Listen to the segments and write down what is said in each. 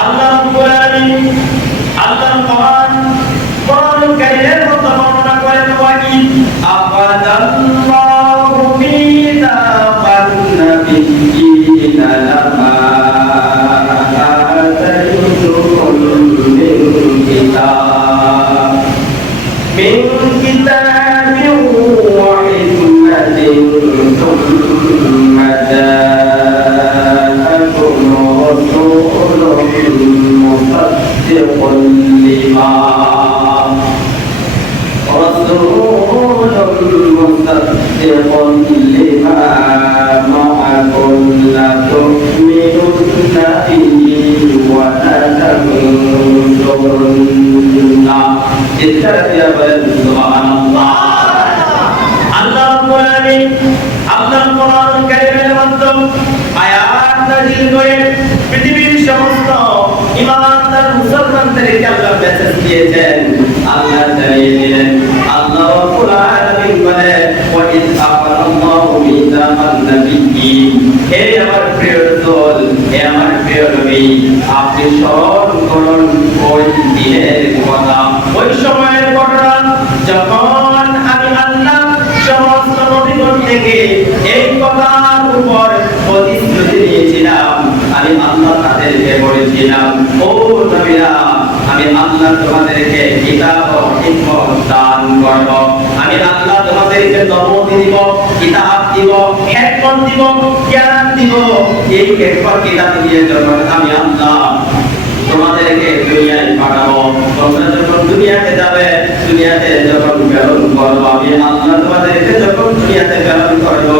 আল্লাহ রাব্বুল আলামিন আল্লাহ কোরআন কারীমের মধ্যে বর্ণনা করেন ওয়াইদ আফাদাল্লাহু মিসাকান নাবিয়্যিনা লামা আতাইতুকুম মিন কিতাবিন ওয়া হিকমাতিন থুম্মা জাআকুম রাসূলুম মুসাদ্দিকুন লিমা معكم لتؤمنن به ولتنصرنه سبحان الله আল্লাহ রাব্বুল আলামিন আল্লাহ কোরআন কারীমের মাধ্যমে আয়াত নাযিল করে পৃথিবীর সমস্ত ঈমানদার মুসলমানদেরকে আল্লাহ মেসেজ দিয়েছেন আল্লাহ জানিয়ে দিলেন আল্লাহ রাব্বুল আলামিন বলে ওয়া ইয আখাযাল্লাহু মিসাকান নাবিয়্যিন হে আমার প্রিয় রাসূল হে আমার প্রিয় নবী আপনি স্মরণ করুন ওই দিনের কথা ওই সময়ের ঘটনা যখন আমি আল্লাহ সমস্ত নবীগণ থেকে এই কথার উপর প্রতিশ্রুতি দিয়েছিলাম আমি আল্লাহ তাদেরকে বলেছিলাম ও নবীরা আমি আল্লাহ তোমাদেরকে কিতাব ও হিকমত দান করব আমি আল্লাহ তোমাদেরকে নবুয়ত দিব কিতাব দিব হিকমত দিব জ্ঞান দিব এই হিকমত কিতাব দিয়ে যখন আমি আল্লাহ তোমাদেরকে দুনিয়ায় পাঠাবো তোমরা যখন দুনিয়াতে যাবে দুনিয়াতে যখন প্রেরণ করবো আমি আল্লাহ তোমাদেরকে যখন দুনিয়াতে প্রেরণ করবো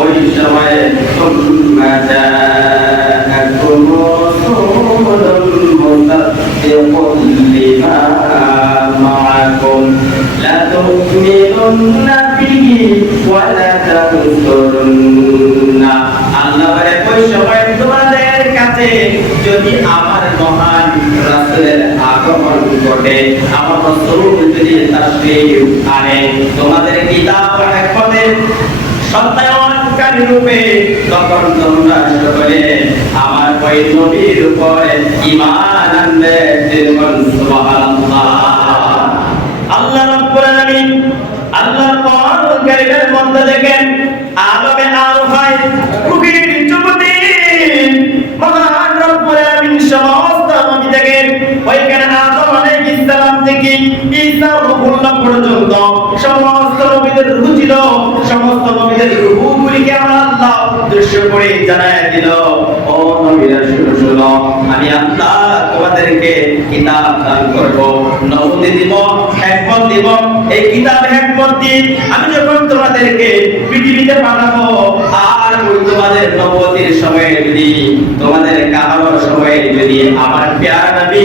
ওই সময়ে তোমরা জাআকুম রাসূলুম মুসাদ্দিকুন লিমা মাআকুম লাতু'মিনুন্না বিহি ওয়া লাতানসুরুন্না আল্লাহ বলে ওই সময় তোমাদের কাছে যদি আমার মহান রাসূলের আগমন ঘটে আমার রাসূল যদি তাশরীফ আনে তোমাদের কিতাব ও হিকমতের সত্যায়নকারী রূপে তখন তোমরা সকলে আমার ওই নবীর উপর ঈমান আনবে সুবহানাল্লাহ আল্লাহ রাব্বুল আলামিন আল্লাহ কোরআন কারীমের মধ্যে দেখেন আলমে আরফায় রুকির যুবতী মহান রব্বুল আলামিন সমস্ত নবী দেখেন ওইখানে আদম আলাইহিস সালাম থেকে ঈসা রূহুল্লাহ পর্যন্ত সমস্ত নবীদের রূহ ছিল সমস্ত নবীদের রূহগুলিকে আল্লাহ উদ্দেশ্য করে জানায় দিল ও নবীরা শুনো আমি আল্লাহ তোমাদেরকে কিতাব দান করব নবুয়ত দিব হিকমত দিব এই কিতাব হিকমত দিয়ে আমি যখন তোমাদেরকে পৃথিবীতে পাঠাবো আর তোমাদের নবুয়তের সময়ে যদি তোমাদের কাহারোর সময়ে যদি আমার প্যারা নবী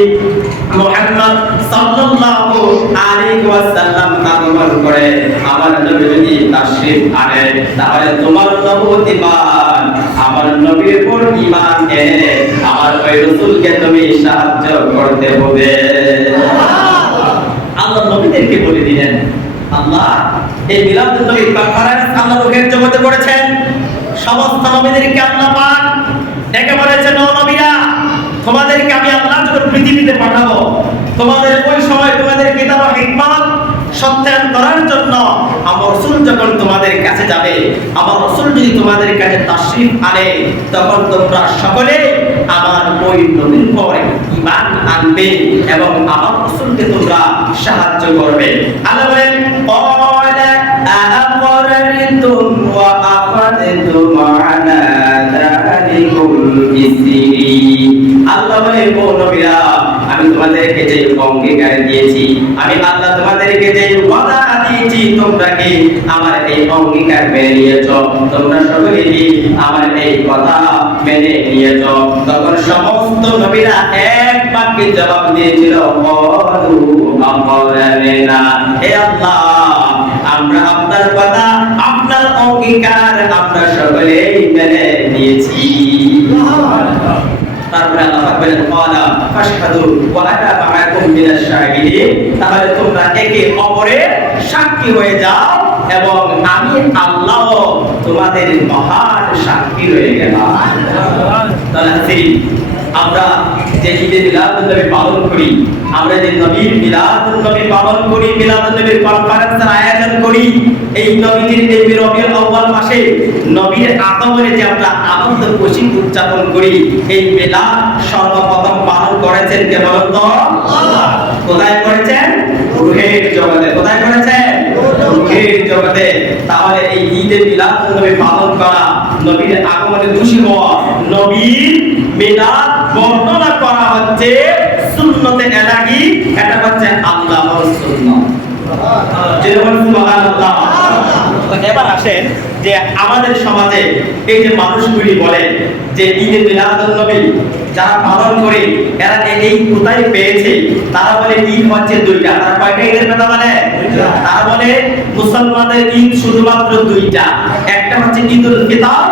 মুহাম্মদ সাল্লাল্লাহু আলাইহি ওয়াসাল্লাম আগমন করে আমার নবী যদি তাশরীফ আনে তাহলে তোমার নবুয়তি মান আমার নবীর উপর ঈমান এনে আমার ওই রাসূলকে তুমি সাহায্য করতে হবে আল্লাহ নবীদেরকে বলে দিলেন আল্লাহ এই মিলাদুন নবী পাকরার আল্লাহ রূহের জগতে করেছেন সমস্ত নবীদেরকে আল্লাহ পাক ডেকে বলেছেন ও নবীরা তোমাদেরকে আমি আল্লাহ যখন পৃথিবীতে পাঠাবো তোমাদের ওই সময় তোমাদের কিতাব ও হিকমত সত্যায়ন করার জন্য আমার রাসূল যখন তোমাদের কাছে যাবে আমার রাসূল যদি তোমাদের কাছে তাশরীফ আনে তখন তোমরা সকলে আমার ওই নবীর উপর ঈমান আনবে এবং আমার রাসূলকে তোমরা সাহায্য করবে আল্লাহ বলেন ক্বালা আআকরারতুম ওয়া আখাযতুম আলা যালিকুম ইসরি আল্লাহ বলে ও নবীরা আমি তোমাদেরকে যে অঙ্গীকার দিয়েছি আমি আল্লাহ তোমাদেরকে যে ওয়াদা দিয়েছি তোমরা কি আমার এই অঙ্গীকার মেনে নিয়েছো তোমরা সকলে কি আমার এই কথা মেনে নিয়েছো তখন সমস্ত নবীরা এক বাক্যে জবাব দিয়েছিল ক্বালু আকরারনা হে আল্লাহ আমরা আপনার কথা আপনার অঙ্গীকার আমরা সকলেই মেনে নিয়েছি তারপরে আল্লাহ পাক বলেন ক্বালা ফাশহাদু ওয়া আনা মাআকুম মিনাশ শাহিদিন তাহলে তোমরা একে অপরের সাক্ষী হয়ে যাও এবং আমি আল্লাহ তোমাদের মহান সাক্ষী হয়ে গেলাম। তাহলে আমরা যে ঈদে মিলাদুন নবী পালন করি, আমরা যে নবীর মিলাদুন নবী পালন করি, মিলাদুন নবীর কনফারেন্সের আয়োজন করি, এই নবীর এই রবিউল আউয়াল মাসে নবীর আগমনে যে আমরা আনন্দ খুশি উদযাপন করি, এই মিলাদ সর্বপ্রথম পালন করেছেন কে বলেন তো? আল্লাহ। কোথায় করেছেন? রূহের জগতে। কোথায় করেছেন? রূহের জগতে। তাহলে এই ঈদে মিলাদুন নবী পালন করা, নবীর আগমনে খুশি হওয়া, নবীর মিলাদ বর্ণনা করা হচ্ছে সুন্নতে এলাহি, এটা হচ্ছে আল্লাহর সুন্নাত। যেমন সুবহানাল্লাহ। তো এবার আসেন যে আমাদের সমাজে এই যে মানুষগুলি বলে যে ঈদে মিলাদুন নবী যারা পালন করে এরা এই কোথায় পেয়েছে, তারা বলে ঈদ হচ্ছে দুইটা। তারা কয়টা ঈদের কথা বলে? তারা বলে মুসলমানদের ঈদ শুধুমাত্র দুইটা, একটা হচ্ছে ঈদুল ফিতর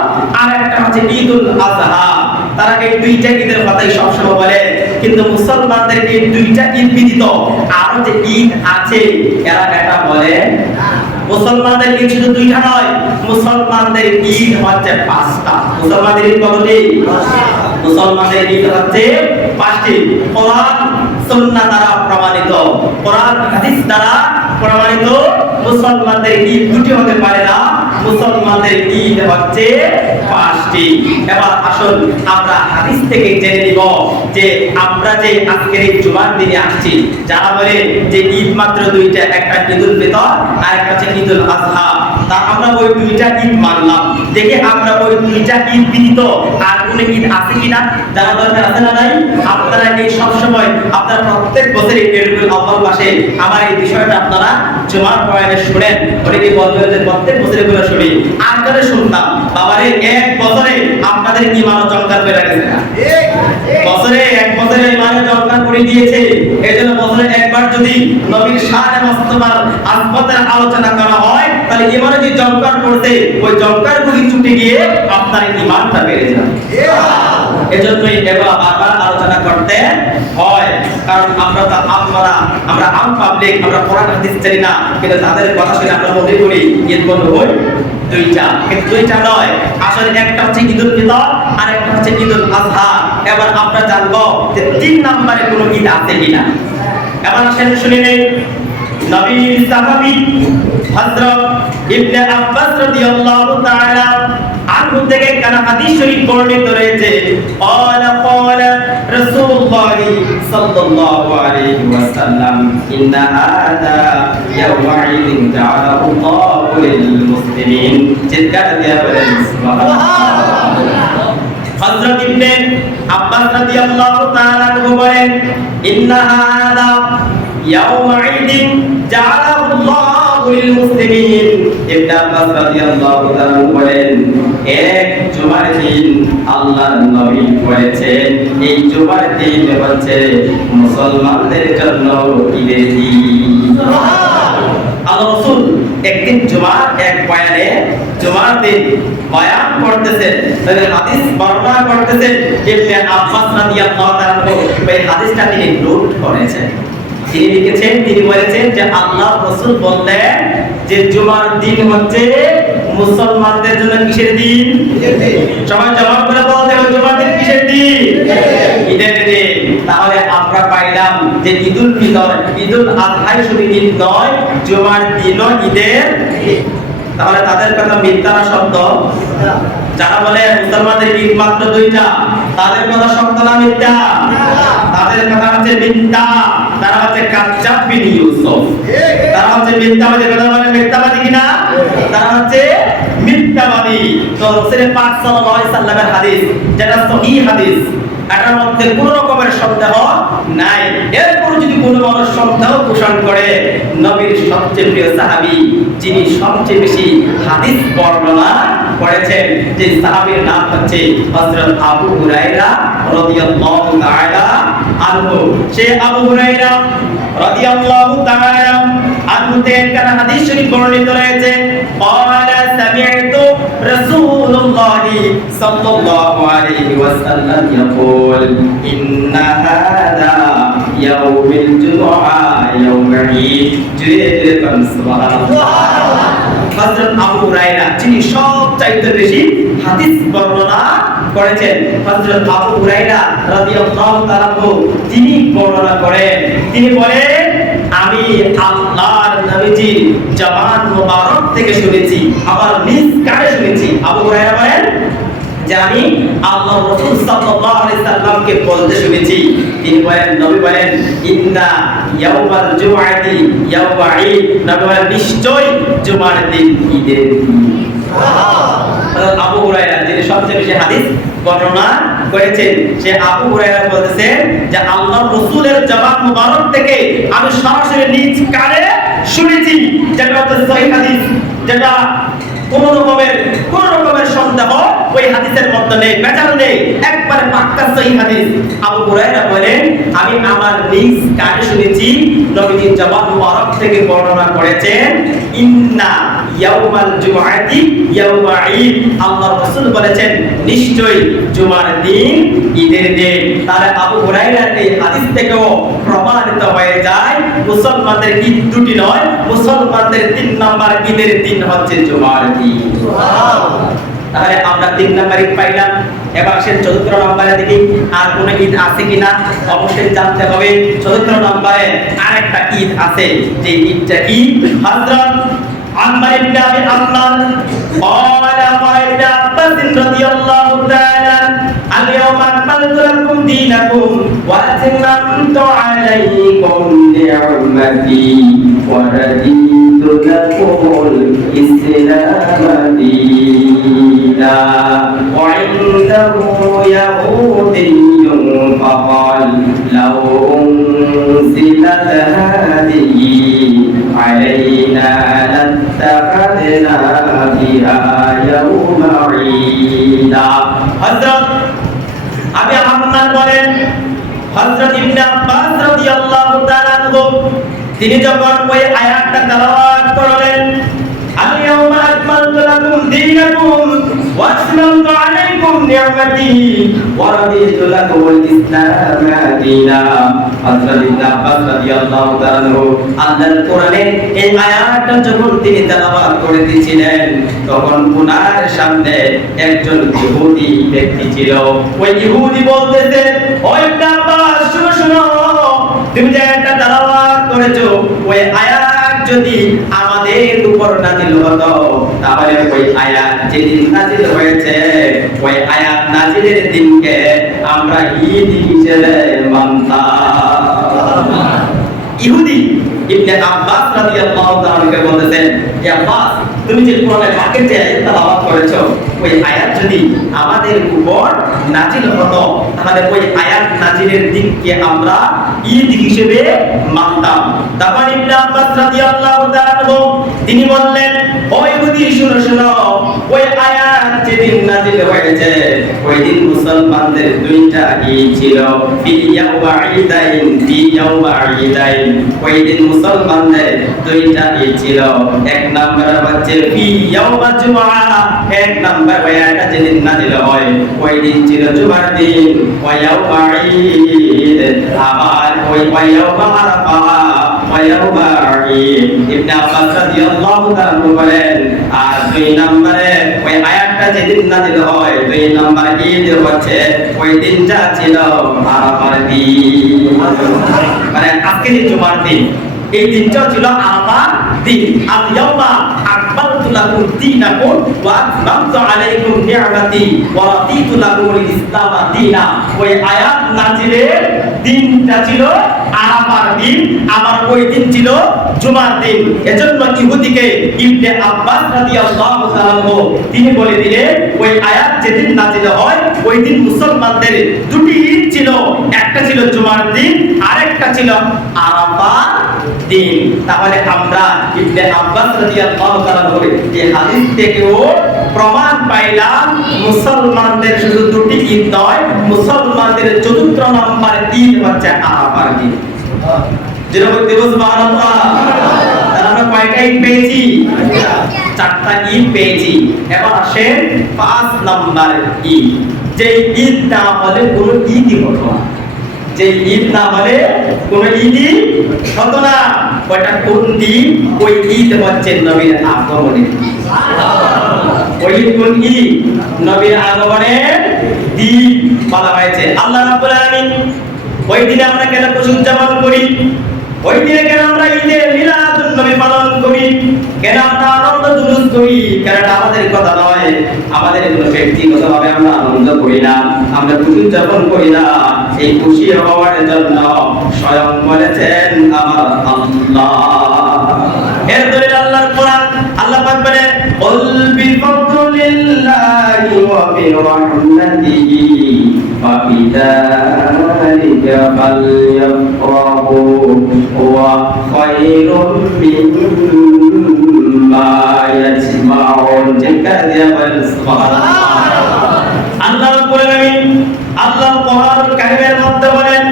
আর একটা হচ্ছে ঈদুল আযহা। তারা এই দুইটা ঈদের কথাই সবসময় বলে, কিন্তু মুসলমানদের এই দুইটা ঈদ ব্যতীত আরো যে ঈদ আছে এরা এটা বলে। মুসলমানদের ঈদ শুধু দুইটা নয়, মুসলমানদের ঈদ হচ্ছে পাঁচটা। মুসলমানদের ঈদ কতটি? মুসলমানদের ঈদ হচ্ছে পাঁচটি। কোরআন সুন্নাহ দ্বারা প্রমাণিত, কোরআন হাদিস দ্বারা প্রমাণিত মুসলমানদের ঈদ দুটি হতে পারে না, মুসলমানদের ঈদ হচ্ছে পাঁচটি। এবার আসুন আমরা হাদিস থেকে জেনে নিব যে আমরা যে আজকের এই জুমার দিনে আসছি, যারা বলে যে ঈদ মাত্র দুইটা, একটা ঈদুল ফিতর আর একটা হচ্ছে ঈদুল আযহা, তা আমরা ওই দুইটা ঈদ মানলাম। দেখে আমরা ওই দুইটা ঈদ ব্যতীত আর কোনো ঈদ আছে কিনা জানা দরকার আছে না নাই? আপনারা এই সব সময় আপনারা প্রত্যেক বছরই রবিউল আউয়াল মাসে আমার এই বিষয়টা আপনারা জুমার বয়ানে শুনেন। অনেকে বলবেন যে প্রত্যেক বছরে এগুলো শুনি, আর করে শুনতাম বাবারে এক বছরে আপনাদের ইমানও জঙ্কার করে গেছে না? বছরে এক বছরে ইমানের জঙ্কার করে দিয়েছে। এজন্য বছরে একবার যদি নবীর শানে মুস্তাফার আজমতের আলোচনা করা হয়, তাহলে ইমানে যে জঙ্কার করতে ওই জঙ্কারগুলি ছুটে গিয়ে আপনার ইমানটা বেড়ে যাবে। এজন্যই এগুলো বারবার আলোচনা করতে হয়, কারণ আমরা আম পাবলিক, আমরা কোরআন হাদিস জানি না, কিন্তু তাদের কথা শুনে আমরা মনে করি ঈদ বন্ধ হয় দুইটা, কিন্তু দুইটা নয়। আসলে একটা হচ্ছে ঈদুল ফিতর আর একটা হচ্ছে ঈদুল আযহা। এবার আমরা জানবো যে তিন নম্বরে কোনো ঈদ আছে কিনা। এবার আসেন শুনে নেই নবীর সাহাবী হযরত ইবনে আব্বাস রাদিয়াল্লাহু তাআলা আনহু থেকে কেন হাদিস শরীফ বর্ণিত রয়েছে, ক্বালা রাসূলুল্লাহ সাল্লাল্লাহু আলাইহি ওয়াসাল্লাম ইন্না হাযা ইয়াওমা ঈদিন জাআলাহু আল্লাহু লিল মুসলিমিন। চিৎকার দিয়ে বলেন সুবহানাল্লাহ। হযরত ইবনে আব্বাস রাদিয়াল্লাহু তাআলা বলেন ইন্না হাযা ইয়াওমা ঈদিন জাআলাহু আল্লাহু লিল মুসলিমিন। ইবনে আব্বাস রাদিয়াল্লাহু তাআলা বলেন এক জুমার দিন আল্লাহর নবী করেছেন, এই জুমার দিন হচ্ছে মুসলমানদের জন্য ঈদের দিন। আল্লাহ রাসূল একদিন জুমার এক বয়ানে জুমার দিন বয়ান করতেছেন, তাহলে হাদিস বর্ণনা করতেছেন। ইবনে আব্বাস রাদিয়াল্লাহু তাআলা এই হাদিসটা তিনি নোট করেছেন। তিনি লিখেছেন, তিনি বলেছেন যে আল্লাহ রাসূল বললেন যে জুমার দিন হচ্ছে মুসলমানদের জন্য কিসের দিন? সবাই জবাব করে বলতে হবে জুমার দিন কিসের দিন? ঈদের দিন। তাহলে আমরা পাইলাম যে ঈদুল ফিতর, ঈদুল আযহা শুধু ঈদ নয়, জুমার দিনও ঈদের। তাহলে তাদের কথা মিথ্যা না সত্য? যারা বলে মুসলমানদের ঈদ মাত্র দুইটা, তাদের কথা সত্য না মিথ্যা? তাদের কথা হচ্ছে মিথ্যা। তারা হচ্ছে কাজ্জাব বিন ইউসুফ, তারা হচ্ছে মিথ্যাবাদী। কথা বলে মিথ্যাবাদী কিনা? তারা হচ্ছে মিথ্যাবাদী। তো রাসূল পাক সাল্লাল্লাহু আলাইহি সাল্লামের হাদিস যেটা সহিহ হাদিস, এটার মধ্যে কোনো রকমের সন্দেহ নাই। এরপর যদি কোনো মানুষ সন্দেহ পোষণ করে, নবীর সবচেয়ে প্রিয় সাহাবী যিনি সবচেয়ে বেশি হাদিস বর্ণনা করেছেন, যে সাহাবীর নাম হচ্ছে হযরত আবু হুরায়রা রাদিয়াল্লাহু তাআলা আনহু। সেই আবু হুরায়রা রাদিয়াল্লাহু তাআলা আনহু থেকে একটা হাদিস শরীফ বর্ণিত রয়েছে, ক্বালা সামি'তু রাসূলুল্লাহি সাল্লাল্লাহু আলাইহি ওয়াসাল্লাম ইয়াকুল ইন্না হাযা ইয়াউমুল জুমআ ইয়াউমুল ঈদ। সুবহানাল্লাহ। হযরত আবু হুরায়রা যিনি সবচাইতে বেশি হাদিস বর্ণনা করেছেন, হযরত আবু হুরায়রা রাদিয়াল্লাহু তাআলা তিনি বর্ণনা করেন, তিনি বলেন আমি আল্লাহর নবীজি জবান মুবারক থেকে শুনেছি, আমার নিজ কানে শুনেছি। আবু হুরায়রা বলেন যে আমি আল্লাহর রাসূল সাল্লাল্লাহু আলাইহি সাল্লামকে বলতে শুনেছি, তিনি বলেন, নবী বলেন ইন্না ইয়াউমাল জুমআতি ইয়াউমা ঈদ, নবী বলেন নিশ্চয় জুমার দিন ঈদের দিন। সুবহানাল্লাহ। আবু হুরায়রা যিনি সবচেয়ে বেশি হাদিস বর্ণনা করেছেন, সে আবু হুরায়রা বলতেছেন যে আল্লাহর রাসূলের জবান মুবারক থেকে আমি সরাসরি নিজ কানে শুনেছি, যেটা হচ্ছে সহিহ হাদিস, যেটা কোন রকমের সন্দেহ ওই হাদিসের মধ্যে নেই, বেজাল নেই, একবারে পাক্কা সহিহ হাদিস। আবু হুরায়রা বলেন আমি আমার নিজ কানে শুনেছি, নবীজি জবান মুবারক থেকে বর্ণনা করেছেন ইন্না ইয়াউমাল জুমআতি ইয়াউমা ঈদ, আল্লাহর রাসূল বলেছেন নিশ্চয়ই জুমার দিন ঈদের দিন। তাহলে আবু হুরায়রার এই হাদিস থেকেও প্রমাণিত হয়ে যায় মুসলমানদের ঈদ দুটি নয়, মুসলমানদের 3 নাম্বার ঈদের দিন হচ্ছে জুমার দিন। সুবহানাল্লাহ। তাহলে আমরা 3 নাম্বার ঈদ পাইলাম, এবার সে 4 নম্বরে দেখি আর কোন ঈদ আছে কিনা অবশ্যই জানতে হবে। 4 নম্বরে আরেকটা ঈদ আছে, যে ঈদটা কি? হযরত عمر بن ابي عمار قال قال ابن عباس رضي الله تعالى اليوم اكملت لكم دينكم واتممت عليكم نعمتي ورضيت لكم الاسلام دينا وعنده يهودي فقال لو انزلت هذه علينا لاتخذنا بها يوم عيدا। হযরত আবু আম্মার বলেন, হযরত ইবনে আব্বাস রাদিয়াল্লাহু তাআলা আনহু তিনি যখন ওই আয়াতটা তেলাওয়াত করলেন, আল ইয়াউমা আকমালতু লাকুম দীনাকুম ওয়া আতমামতু আলাইকুম নি'মাতি ওয়া রাদিতু লাকুমুল ইসলাম দীনা, হযরত ইবনে আব্বাস রাদিয়াল্লাহু তাআলা আনহু আল্লাহর কোরআনের এই আয়াতটা যখন তিনি তেলাওয়াত করে দিয়েছিলেন, তখন ওনার সামনে একজন ইহুদি ব্যক্তি ছিল। ওই ইহুদি বলতেছে, ও ইবনে আব্বাস শুনো শুনো, তুমি যে একটা তেলাওয়াত করেছো ওই আয়াত যদি আমাদের উপর নাযিল হতো, তাহলে ওই আয়াত যেদিন নাযিল হয়েছে ওই আয়াত নাযিলের দিনকে আমরা ঈদ হিসেবে মানতাম। ইহুদি ইবনে আব্বাস রাদিয়াল্লাহু তাআলা কে বলতেছেন, ইয়া আব্বাস তুমি যে কোরআনের বাক্যে যে আয়াত তেলাওয়াত করেছো ওই আয়াত যদি আমাদের উপর নাযিল হতো, তাহলে ওই আয়াত নাযিলের দিনকে আমরা ঈদ হিসেবে মানতাম। তখন ইবনে আব্বাস রাদিয়াল্লাহু তাআলা তিনি বললেন, ও ইহুদি শুনো শুনো, ওই আয়াত যেদিন নাযিল হয়েছে ওই দিন মুসলমানদের দুইটা ঈদ ছিল, ফি ইয়াউমা ঈদাইন, ফি ইয়াউমা ঈদাইন, ওই দিন মুসলমানদের দুইটা ঈদ ছিল। এক নাম্বার হচ্ছে ফি ইয়াউমা জুমআ, এক নাম্বার ওই আয়াতটা যেদিন নাযিল হয় ওই দিন ছিল জুমার দিন, ওয়া ইয়াউমা ঈদ, আবার ওই ওয়া ইয়াউমা আরাফা, ওয়া ইয়াউমা ঈদ। ইবনে আব্বাস রাদিয়াল্লাহু তাআলা বলেন, আর দুই নম্বরে ওই আয়াতটা যেদিন নাযিল হয় দুই নম্বর ঈদ হচ্ছে ওই দিনটা ছিল আরাফার দিন, মানে আজকে যে জুমার দিন এই দিনটা ছিল আরাফার দিন। আল ইয়াউমা আকমালতু লাকুম দীনাকুম ওয়া আতমামতু আলাইকুম নি'মাতি ওয়া রাদিতু লাকুমুল ইসলাম দীনা, ওই আয়াত নাযিলের দিনটা ছিল আরাফার দিন, আবার ওই দিন ছিল জুমার দিন। এজন্য ইহুদিকে ইবনে আব্বাস রাদিয়াল্লাহু তাআলা তিনি বলে দিলেন, ওই আয়াত যেদিন নাযিল হয় ওই দিন মুসলমানদের দুটি ঈদ ছিল, একটা ছিল জুমার দিন, আরেকটা ছিল আরাফার দিন। তাহলে আমরা ইবনে আব্বাস রাদিয়াল্লাহু তাআলা এই হাদিস থেকেও প্রমাণ পাইলাম মুসলমানদের শুধু দুটি ঈদ নয়, মুসলমানদের 4 নম্বর ঈদ হচ্ছে আরাফার দিন। যেরকম দিবস সুবহানাল্লাহ, তাহলে আমরা কয়টা ঈদ পেয়েছি? 4টা ঈদ পেয়েছি। এবার আসেন 5 নম্বর ঈদ, যে ঈদ না হলে কোনো ঈদই হলো না, যে ঈদ না হলে কোন ঈদই হতো না। ওটা কোন দিন? ওই ঈদ হচ্ছে নবীর আগমনের দিন। ওই কোন ঈদ? নবীর আগমনের দিন বলা হয়েছে। আল্লাহ রাব্বুল আলামিন ওই দিনে আমরা কেন খুশি উদযাপন করি? ওই দিনে কেন আমরা ঈদে মিলাদুন নবী পালন করি? কেন আমরা আনন্দ জুলুস করি? কেন এটা আমাদের কথা নয়, আমাদের কোনো ব্যক্তিগতভাবে আমরা আনন্দ করি না, আমরা খুশি উদযাপন করি না। এই খুশি হওয়ার জন্য স্বয়ং বলেছেন আমার আল্লাহ। এর দলিল আল্লাহর কোরআন। আল্লাহ পাক বলে কুল বিফাদলিল্লাহি ওয়া বিরহমাতিহি ফাবিযালিকা ফালইফরাহু ওয়া খায়রুম মিম্মা ইয়াজমাউন। জিকার দিয়া বলেন সুবহানাল্লাহ। আল্লাহ রাব্বুল আলামিন আল্লাহ কোরআনুল কারীমের মধ্যে বলেন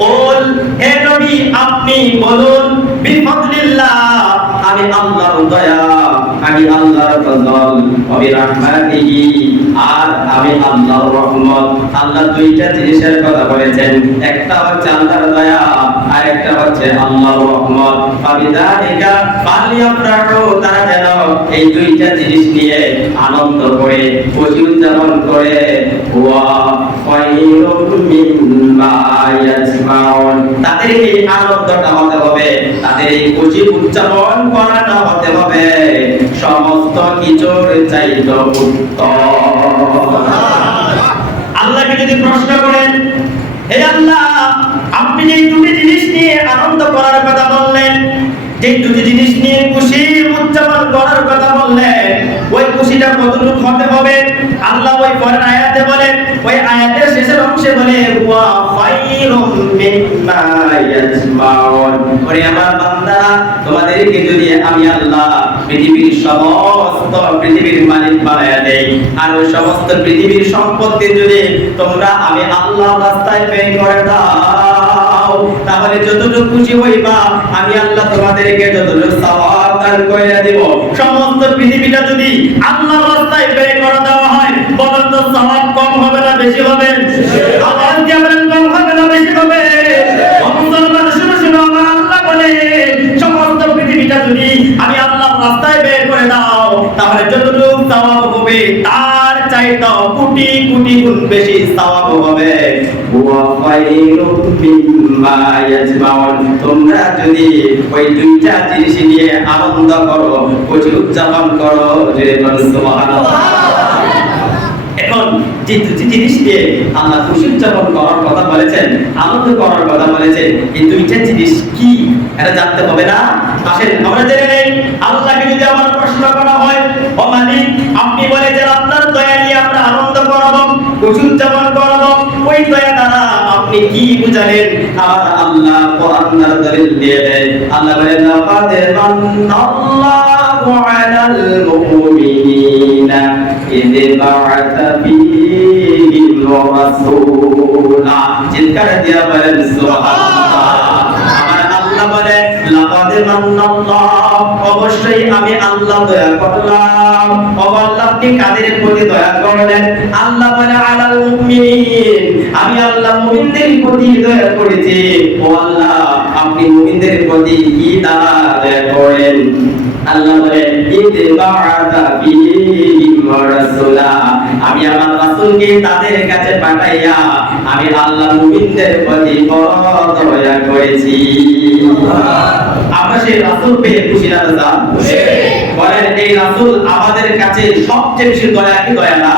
কুল, হে নবী আপনি বলুন, বিফাদলিল্লাহ আমি আল্লাহর দয়া, আমি আল্লাহর ফজল, ওয়া বিরহমাতিহি আর আমি আল্লাহর রহমত। আল্লাহ দুইটা জিনিসের কথা বলেছেন, একটা হচ্ছে আল্লাহর দয়া আর একটা হচ্ছে আল্লাহর রহমত। ফাবিযালিকা ফালইফরাহু, তারা যেন এই দুইটা জিনিস নিয়ে আনন্দ করে খুশি উদযাপন করে। ওয়া খায়রুম মিম্মা ইয়াজমাউন, তাদের এই আনন্দটা হতে হবে, তাদের এই খুশি উদযাপন করাটা হতে হবে সমস্ত কিছুর চাইতে উত্তম। আল্লাহকে যদি প্রশ্ন করেন, হে আল্লাহ আপনি যে দুটি জিনিস নিয়ে আনন্দ করার কথা বললেন, যে দুটি জিনিস নিয়ে খুশি উদযাপন করার কথা বললেন, ওই খুশিটা কতটুকু হতে হবে? আল্লাহ ওই পরের আয়াতে বলেন, ওই আয়াতের শেষের অংশে বলে ওয়া খায়রুম মিম্মা ইয়াজমাউন। ওরে আমার বান্দারা, তোমাদেরকে যদি আমি আল্লাহ পৃথিবীর সমস্ত পৃথিবীর মালিক বানায়া দেই, আর ওই সমস্ত পৃথিবীর সম্পত্তি যদি তোমরা আমি আল্লাহর রাস্তায় ব্যয় করে দাও, তাহলে যতটুকু খুশি হইবা আমি আল্লাহ তোমাদেরকে ততটুকু সওয়াব দান করে দেব। সমস্ত পৃথিবীটা যদি আল্লাহর রাস্তায় ব্যয় করে দেওয়া হয়, বলেন তো সওয়াব কম হবে না বেশি হবে? আওয়াজ দিয়ে বলেন, কম হবে না বেশি হবে? মুসলমান শুনো শুনো, আমার আল্লাহ বলে সমস্ত পৃথিবীটা যদি আমি আল্লাহর রাস্তায় ব্যয় করে দাও, তাহলে যতটুকু সওয়াব হবে তার চাইতে কোটি কোটি গুণ বেশি সওয়াব হবে। ওয়া খায়রুম মিম্মা ইয়াজমাউন, তোমরা যদি ওই দুইটা জিনিস নিয়ে আনন্দ করো, খুশি উদযাপন করো, যে সুবহানাল্লাহ। এখন যে দুটি জিনিস নিয়ে আল্লাহ খুশি উদযাপন করার কথা বলেছেন, আনন্দ করার কথা বলেছেন, এই দুইটা জিনিস কি এটা জানতে হবে না? আসেন আমরা জেনে নেই। আল্লাহকে যদি আমার প্রশ্ন করা হয়, ও মালিক আপনি বলে যে আপনার দয়া নিয়ে আমরা আনন্দ করাবো, খুশি উদযাপন করাবো, ওই দয়া দ্বারা আপনি কি বুঝালেন? আমার আল্লাহ কোরআনের দলিল দিয়ে দেন। আল্লাহ বলেন লাকাদ মান্নাল্লাহু আলাল মুমিনিনা ইয বা'আথা ফীহিম রাসূলা। চিৎকার দিয়া বলেন সুবহানাল্লাহ। আমার আল্লাহ বলে লাকাদ মান্নাল্লাহু, অবশ্যই আমি আল্লাহ দয়া করলাম। ও আল্লাহ আপনি কাদের প্রতি দয়া করলেন? আল্লাহ বলে আলাল মুমিনিন, আমি আল্লাহ মুমিনদের প্রতি দয়া করেছি। ও আল্লাহ আপনি মুমিনদের প্রতি কি দ্বারা দয়া করেন? আল্লাহ বলে ইত্তিবাআতা ফীহিম রাসূলা, আমি আমার রাসূলকে তাদের কাছে পাঠাইয়া আমি আল্লাহ মুমিনদের প্রতি বড় দয়া করেছি। আমরা সেই রাসূল পেয়ে খুশি না দাদা? বলেন এই রাসূল আমাদের কাছে সবচেয়ে বেশি দয়া কি দয়া না?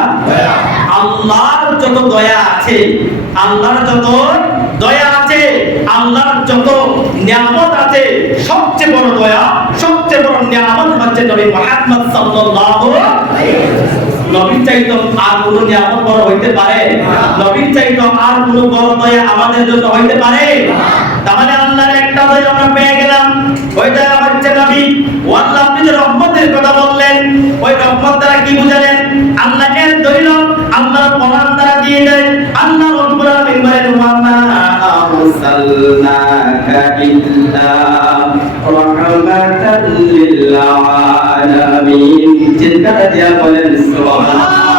আল্লাহর যত দয়া আছে, আল্লাহর যত দয়া আছে, আল্লাহর যত নিয়ামত আছে, সবচেয়ে বড় দয়া, সবচেয়ে বড় নিয়ামত হচ্ছে নবী মুহাম্মদ সাল্লাল্লাহু আলাইহি ওয়াসাল্লাম। নবীর চাইতে আর কোন নিয়ামত বড় হইতে পারে? নবীর চাইতে আর কোন বড় দয়া আমাদের জন্য হইতে পারে? তাহলে আল্লাহর একটা দয়া আমরা পেয়ে গেলাম, ওই দয়া হচ্ছে নবী। ও আল্লাহ আপনি যে রহমতের কথা বললেন, ওই রহমত দ্বারা কি বুঝালেন? আল্লাহ এর দলিল আল্লাহর কোরআন দ্বারা দিয়ে দেন। আল্লাহ রব্বুল আলামিন বলেন ওয়া মা আরসালনাকা ইল্লা রাহমাতাল লিল আলামিন। চিৎকার দিয়া বলেন সুবহানাল্লাহ।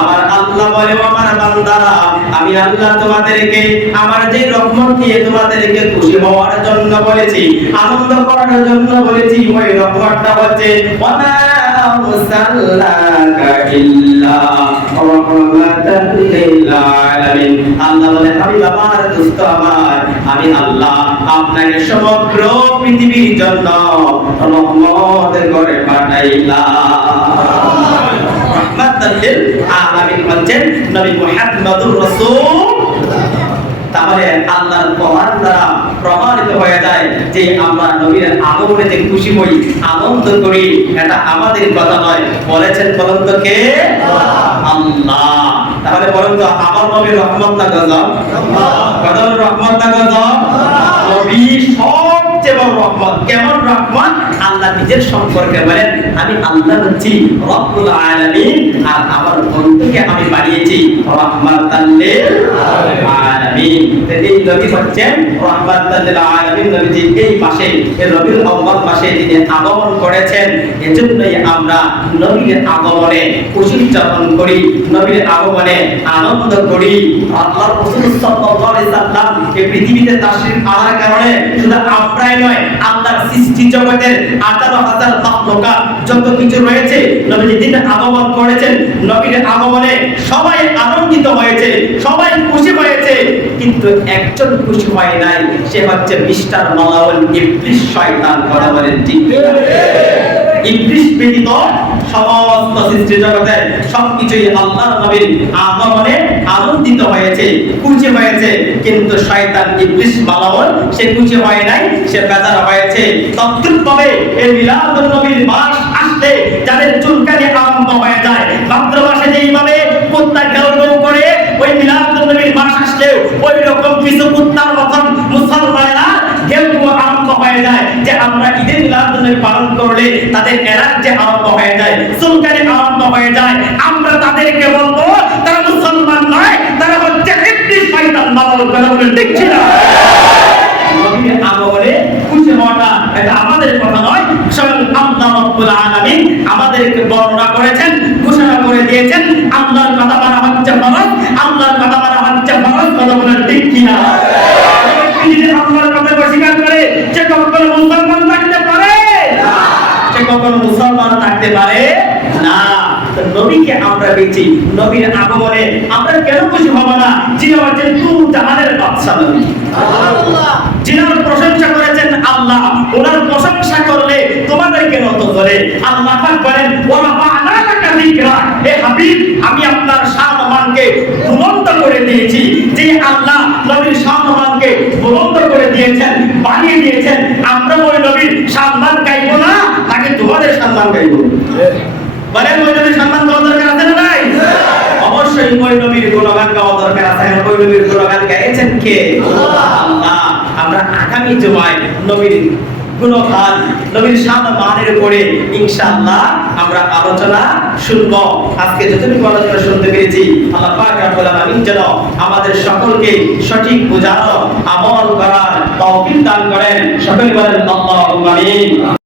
আমার আল্লাহ বলে আমার বান্দারা আমি আল্লাহ তোমাদেরকে আমার যে রহমত দিয়ে তোমাদেরকে খুশি হওয়ার জন্য বলেছি, আনন্দ করার জন্য বলেছি, ওই রহমতটা হচ্ছে ওয়ামা আরসালনাকা ইল্লা রাহমাতাল লিল আলামিন। আল্লাহ বলে আমি আমার দোস্ত আমার, আমি আল্লাহ আপনাকে সমগ্র পৃথিবীর জন্য রহমত করে পাঠাইলাম। রাহমাতাল লিল আলামিন হচ্ছেন নবী মুহাম্মদুর রাসূল। তাহলে আল্লাহর প্রমাণ দ্বারা প্রমাণিত হয়ে যায় যে আমরা নবীর আগমনে যে খুশি হই, আনন্দ করি, এটা আমাদের কথা নয়, বলেছেন বলুন তো কে? আল্লাহ। তাহলে বলুন তো আমার নবীর রহমত না গজব? গজব রহমত না গজব? নবী সবচেয়ে বড় রহমত। কেমন রহমত? আল্লাহ নিজের সম্পর্কে বলেন আমি আল্লাহ হচ্ছি রব্বুল আলামিন, আর আমার বন্ধুকে আমি বানিয়েছি রাহমাতাল লিল আলামিন। এই নবী হচ্ছেন রাহমাতাল লিল আলামিন। নবীজি এই মাসে, এই রবিউল আউয়াল মাসে তিনি আগমন করেছেন। এজন্যই আমরা নবীর আগমনে খুশি উদযাপন করি, নবীর আগমনে আনন্দ করি। আল্লাহর রাসূল সাল্লাল্লাহু আলাইহি সাল্লাম এই পৃথিবীতে তাশরীফ আনার কারণে শুধু আমরাই নয়, আল্লাহর সৃষ্টি জগতের 18,000 মাখলুকাত যত কিছু রয়েছে, নবীজি তিনি আগমন করেছেন। নবীর আগমনে সবাই আনন্দিত হয়েছে, সবাই খুশি হয়েছে, কিন্তু একজন খুশি হয় নাই, সে হচ্ছে মিস্টার মালাউল ইবলিস, শয়তান। কথা বলেন ঠিক না? ইবলিস ব্যতীত সমস্ত সৃষ্টি জগতের সবকিছুই আল্লাহর নবীর আগমনে আনন্দিত হয়েছে, খুশি হয়েছে, কিন্তু শয়তান ইবলিস মালাউল সে খুশি হয় নাই, সে বেজার হয়েছে। তদ্রূপভাবে এই মিলাদুন নবীর মাস আসলে যাদের চুলকানি আরম্ভ হয়ে যায়, ভাদ্র মাসে যেইভাবে কুত্তা ঘেউ ঘেউ করে, ওই মিলাদুন নবীর মাস আসলে ওই রকম কিছু কুত্তার মতন মুসলমানেরা ঘেউ ঘেউ আরম্ভ হয়ে যায় যে আমরা ঈদে মিলাদুন নবী পালন করলে তাদের এরাক যে আরম্ভ হয়ে যায়, চুলকানি আরম্ভ হয়ে যায়, আমরা তাদেরকে বলবো তারা মুসলমান নয়, তারা হচ্ছে ইবলিস, শয়তান, মালাউল। কথা বলেন ঠিক ছিল? নবীর আগমনে খুশি হওয়াটা এটা আমাদের কথা নয়, স্বয়ং আল্লাহ রাব্বুল আলামিন আমাদেরকে বর্ণনা করেছেন, ঘোষণা করে দিয়েছেন। আল্লাহর কথা মানা হচ্ছে ফরজ, আল্লাহর কথা মানা হচ্ছে ফরজ। কথা বলেন ঠিক কিনা? যদি আল্লাহর কথা অস্বীকার করে সে কখনো মুসলমান থাকতে পারে না, সে কখনো মুসলমান থাকতে পারে না। নবীকে আমরা পেয়েছি, নবীর আগমনে আমরা কেন খুশি হব না? যিনি হচ্ছেন দু জাহানের বাদশা নবী, যিনার প্রশংসা করেছেন আল্লাহ, ওনার প্রশংসা করলে তোমাদের কেন তো বলে? আল্লাহ পাক বলেন ওয়া রাফা'না লাকা যিকরা, হে হাবিব আমি আপনার শান-মানকে বুলন্দ করে দিয়েছি। যে আল্লাহ নবীর শান-মানকে বুলন্দ করে দিয়েছেন, বানিয়ে দিয়েছেন, আমরা ওই নবীর শান-মান গাইবো না নাকি তোমাদের শান-মান গাইবো? বলেন ওই নবীর সম্মান গাওয়া দরকার আছে না নাই? অবশ্যই ওই নবীর গুণগান গাওয়া দরকার আছে। ওই নবীর গুণগান গাইছেন কে? আল্লাহ। আমরা আগামী জুমায় নবীর গুণগান, নবীর শান-মানের উপরে ইনশাআল্লাহ আমরা আলোচনা শুনব। আজকে যতটুকু আলোচনা শুনতে পেরেছি, আল্লাহ পাক রব্বুল আলামিন যেন আমাদের সকলকে সঠিক বোঝার, আমল করার তৌফিক দান করেন। সকলে বলেন আল্লাহুম্মা আমিন।